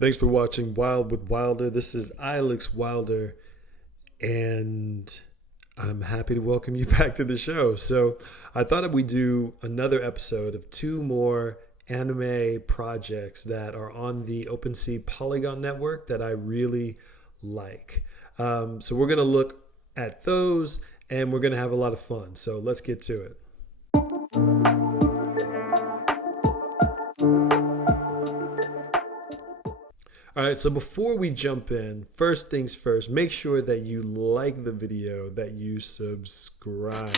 Thanks for watching Wild with Wilder. This is Alex Wilder, and I'm happy to welcome you back to the show. So, I thought that we'd do another episode of two more anime projects that are on the OpenSea Polygon network that I really like. So, we're going to look at those and we're going to have a lot of fun. So, let's get to it. All right, so before we jump in, first things first, make sure that you like the video, that you subscribe,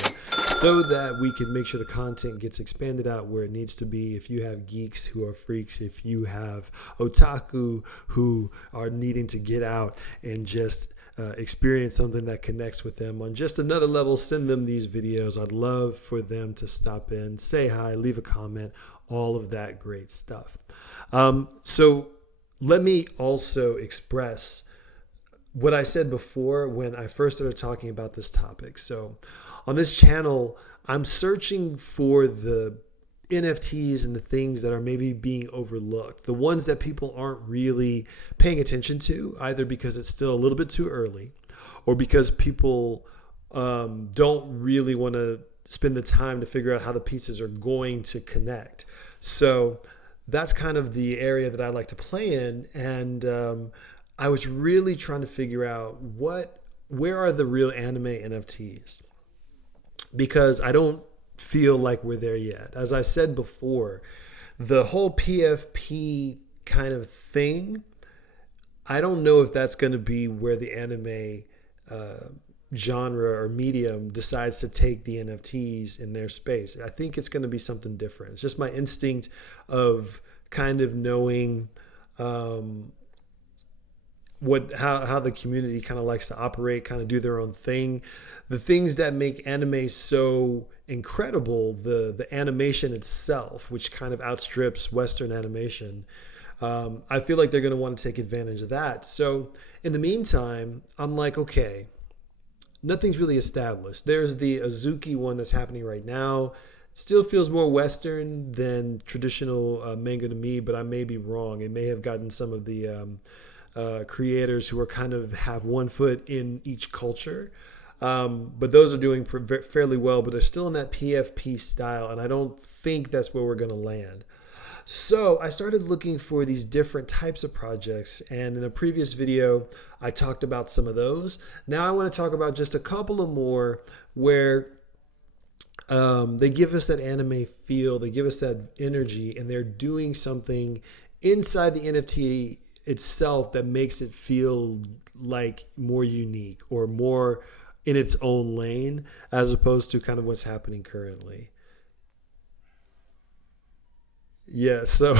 so that we can make sure the content gets expanded out where it needs to be. If you have geeks who are freaks, if you have otaku who are needing to get out and just experience something that connects with them on just another level, send them these videos. I'd love for them to stop in, say hi, leave a comment, all of that great stuff. So let me also express what I said before when I first started talking about this topic. So on this channel, I'm searching for the NFTs and the things that are maybe being overlooked, the ones that people aren't really paying attention to, either because it's still a little bit too early or because people don't really want to spend the time to figure out how the pieces are going to connect. So that's kind of the area that I like to play in. And I was really trying to figure out where are the real anime NFTs? Because I don't feel like we're there yet. As I said before, the whole PFP kind of thing, I don't know if that's going to be where the anime genre or medium decides to take the NFTs in their space. I think it's going to be something different. It's just my instinct of kind of knowing how the community kind of likes to operate, kind of do their own thing. The things that make anime so incredible, the animation itself, which kind of outstrips Western animation. I feel like they're going to want to take advantage of that. So in the meantime, I'm like, okay, nothing's really established. There's the Azuki one that's happening right now. Still feels more Western than traditional manga to me, but I may be wrong. It may have gotten some of the creators who are kind of have one foot in each culture. But those are doing fairly well, but they're still in that PFP style, and I don't think that's where we're going to land. So I started looking for these different types of projects, and in a previous video, I talked about some of those. Now I want to talk about just a couple of more where they give us that anime feel, they give us that energy, and they're doing something inside the NFT itself that makes it feel like more unique or more in its own lane as opposed to kind of what's happening currently. Yeah, so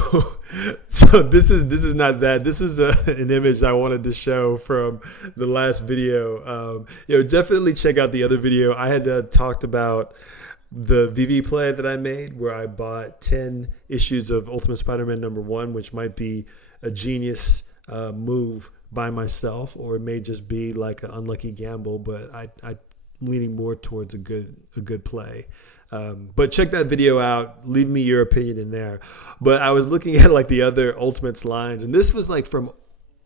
this is not that. This is an image I wanted to show from the last video. Definitely check out the other video. I had talked about the VV play that I made where I bought 10 issues of Ultimate Spider-Man #1, which might be a genius move by myself, or it may just be like an unlucky gamble, but I'm leaning more towards a good play. But check that video out. Leave me your opinion in there. But I was looking at like the other Ultimates lines, and this was like from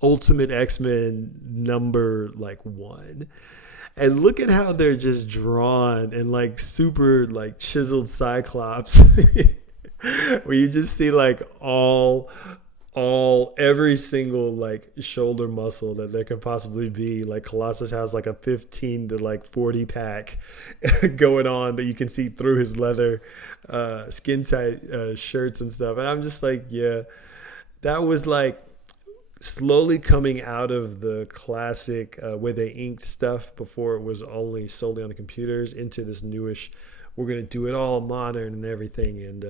Ultimate XMen #1. And look at how they're just drawn and like super like chiseled Cyclops, where you just see like every single like shoulder muscle that there could possibly be. Like Colossus has like a 15 to like 40 pack going on that you can see through his leather skin tight shirts and stuff. And I'm just like, yeah, that was like slowly coming out of the classic where they inked stuff before it was only solely on the computers into this newish, we're going to do it all modern and everything. And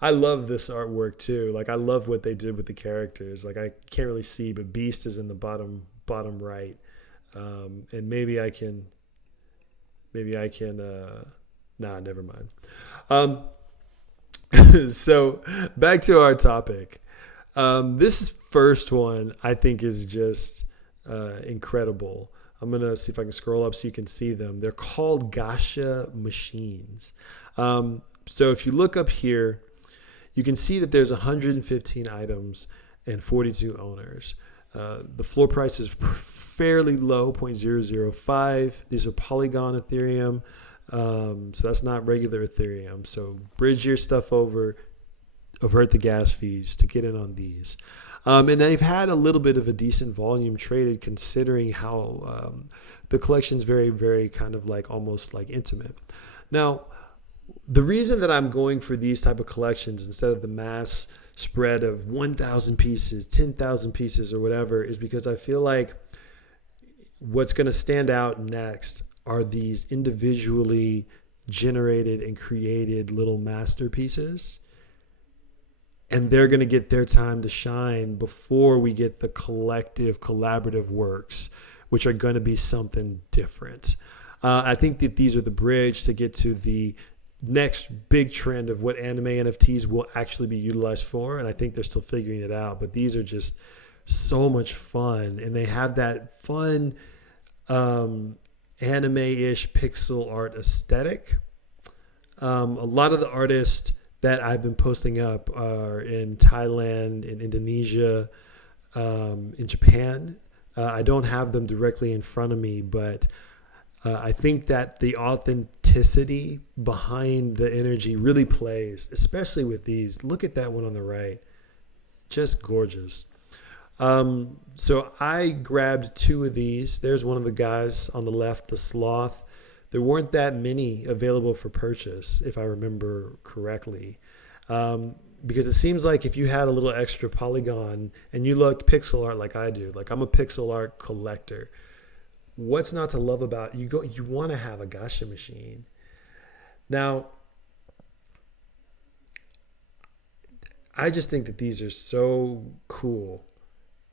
I love this artwork too. Like I love what they did with the characters. Like I can't really see, but Beast is in the bottom right. And maybe I can, nah, never mind. So back to our topic. This first one I think is just incredible. I'm going to see if I can scroll up so you can see them. They're called Gasha Machines. So if you look up here, you can see that there's 115 items and 42 owners. The floor price is fairly low, 0.005. These are Polygon Ethereum. So that's not regular Ethereum. So bridge your stuff over, avert the gas fees to get in on these. And they've had a little bit of a decent volume traded, considering how the collection's very, very kind of like almost like intimate. Now, the reason that I'm going for these type of collections instead of the mass spread of 1,000 pieces, 10,000 pieces or whatever is because I feel like what's going to stand out next are these individually generated and created little masterpieces. And they're going to get their time to shine before we get the collective, collaborative works, which are going to be something different. I think that these are the bridge to get to the next big trend of what anime NFTs will actually be utilized for. And I think they're still figuring it out. But these are just so much fun. And they have that fun anime-ish pixel art aesthetic. A lot of the artists that I've been posting up are in Thailand, in Indonesia, in Japan. I don't have them directly in front of me, but I think that the authenticity behind the energy really plays, especially with these. Look at that one on the right. Just gorgeous. So I grabbed 2 of these. There's one of the guys on the left, the sloth. There weren't that many available for purchase, if I remember correctly. Because it seems like if you had a little extra Polygon and you look pixel art like I do, like I'm a pixel art collector, what's not to love about you want to have a Gasha machine. Now, I just think that these are so cool.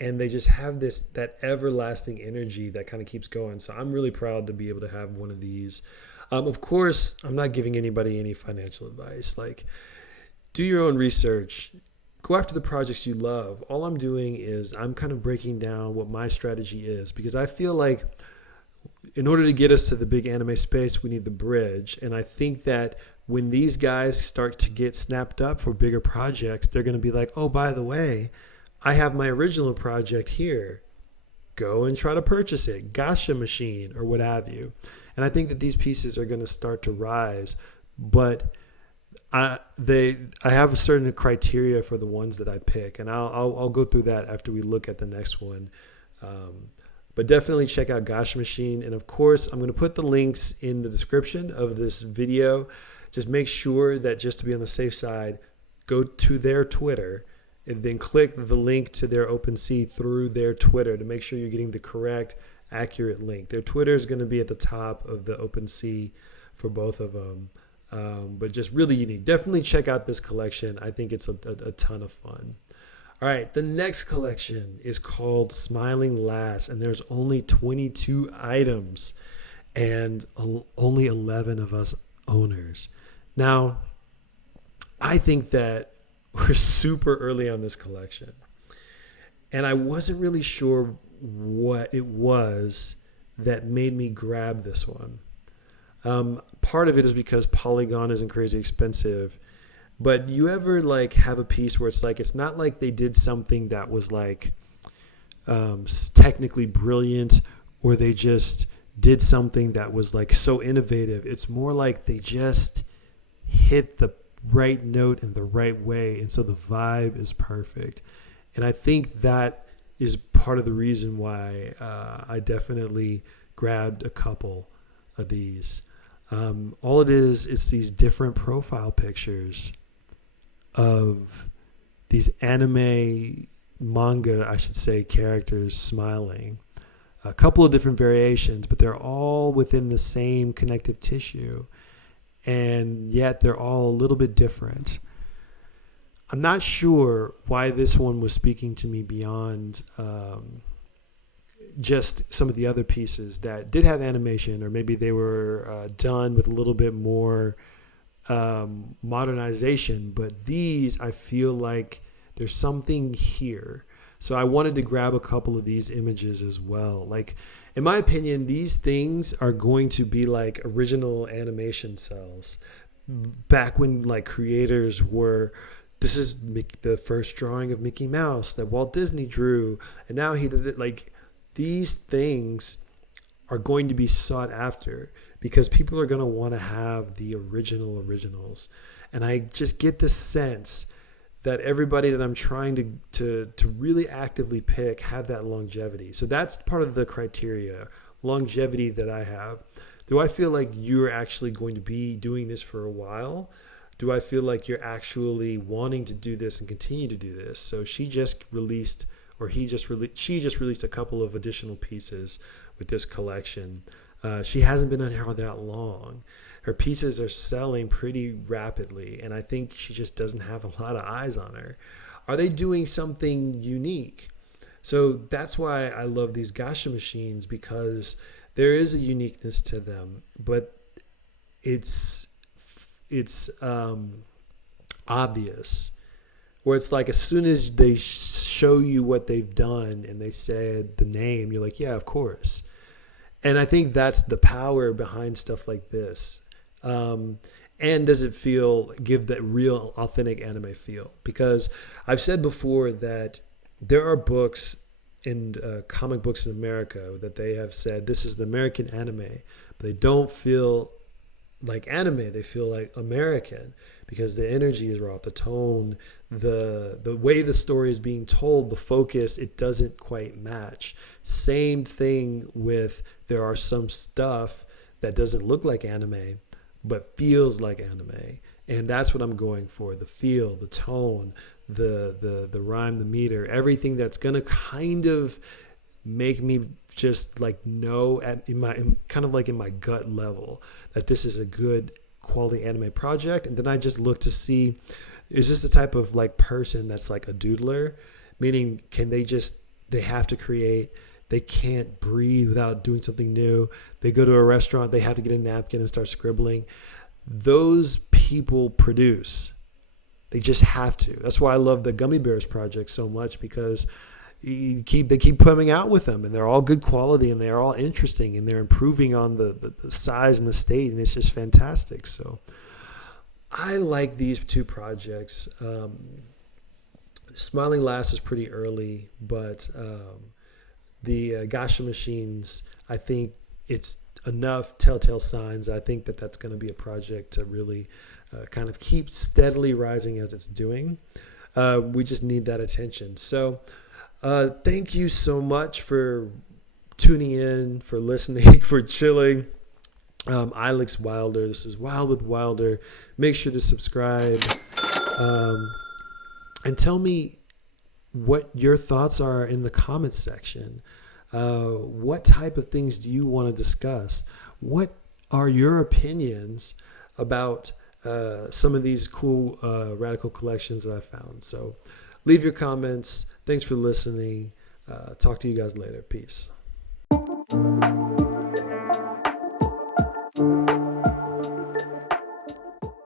And they just have that everlasting energy that kind of keeps going. So I'm really proud to be able to have one of these. Of course, I'm not giving anybody any financial advice. Like, do your own research. Go after the projects you love. All I'm doing is I'm kind of breaking down what my strategy is. Because I feel like in order to get us to the big anime space, we need the bridge. And I think that when these guys start to get snapped up for bigger projects, they're going to be like, oh, by the way, I have my original project here. Go and try to purchase it. Gasha machine or what have you. And I think that these pieces are going to start to rise. But I have a certain criteria for the ones that I pick. And I'll go through that after we look at the next one. But definitely check out Gasha Machine. And of course, I'm going to put the links in the description of this video. Just make sure that just to be on the safe side, go to their Twitter and then click the link to their OpenSea through their Twitter to make sure you're getting the correct, accurate link. Their Twitter is going to be at the top of the OpenSea for both of them. But just really unique. Definitely check out this collection. I think it's a ton of fun. All right, the next collection is called Smiling Lass, and there's only 22 items and only 11 of us owners. Now, I think that we're super early on this collection. And I wasn't really sure what it was that made me grab this one. Part of it is because Polygon isn't crazy expensive. But you ever like have a piece where it's like, it's not like they did something that was like technically brilliant, or they just did something that was like so innovative. It's more like they just hit the right note in the right way, and so the vibe is perfect. And I think that is part of the reason why I definitely grabbed a couple of these. All it is these different profile pictures of these anime manga, I should say, characters smiling. A couple of different variations, but they're all within the same connective tissue. And yet they're all a little bit different. I'm not sure why this one was speaking to me beyond just some of the other pieces that did have animation, or maybe they were done with a little bit more modernization. But these, I feel like there's something here. So I wanted to grab a couple of these images as well. Like, in my opinion, these things are going to be like original animation cells. Back when like creators were this is the first drawing of Mickey Mouse that Walt Disney drew, and now he did it. Like, these things are going to be sought after because people are going to want to have the originals. And I just get the sense that everybody that I'm trying to really actively pick have that longevity. So that's part of the criteria, longevity that I have. Do I feel like you're actually going to be doing this for a while? Do I feel like you're actually wanting to do this and continue to do this? So she just released a couple of additional pieces with this collection. She hasn't been on here that long. Her pieces are selling pretty rapidly, and I think she just doesn't have a lot of eyes on her. Are they doing something unique? So that's why I love these Gasha machines, because there is a uniqueness to them, but it's obvious, where it's like as soon as they show you what they've done and they said the name, you're like, yeah, of course. And I think that's the power behind stuff like this. And does it give that real authentic anime feel? Because I've said before that there are books in comic books in America that they have said this is an American anime, but they don't feel like anime. They feel like American because the energy is raw, the tone, the way the story is being told, the focus, it doesn't quite match. Same thing with, there are some stuff that doesn't look like anime but feels like anime, and that's what I'm going for: the feel, the tone, the rhyme, the meter, everything that's gonna kind of make me just like know in my gut level that this is a good quality anime project. And then I just look to see, is this the type of like person that's like a doodler, meaning they have to create, they can't breathe without doing something new. They go to a restaurant, they have to get a napkin and start scribbling. Those people produce. They just have to. That's why I love the Gummy Bears project so much, because they keep coming out with them, and they're all good quality, and they're all interesting, and they're improving on the size and the state, and it's just fantastic. So I like these two projects. Smiling Last is pretty early, but the Gasha Machines, I think it's enough telltale signs. I think that's going to be a project to really kind of keep steadily rising as it's doing. We just need that attention. So thank you so much for tuning in, for listening, for chilling. Ilex Wilder. This is Wild with Wilder. Make sure to subscribe. And tell me what your thoughts are in the comments section. What type of things do you want to discuss? What are your opinions about some of these cool radical collections that I found? So leave your comments. Thanks for listening. Talk to you guys later. Peace.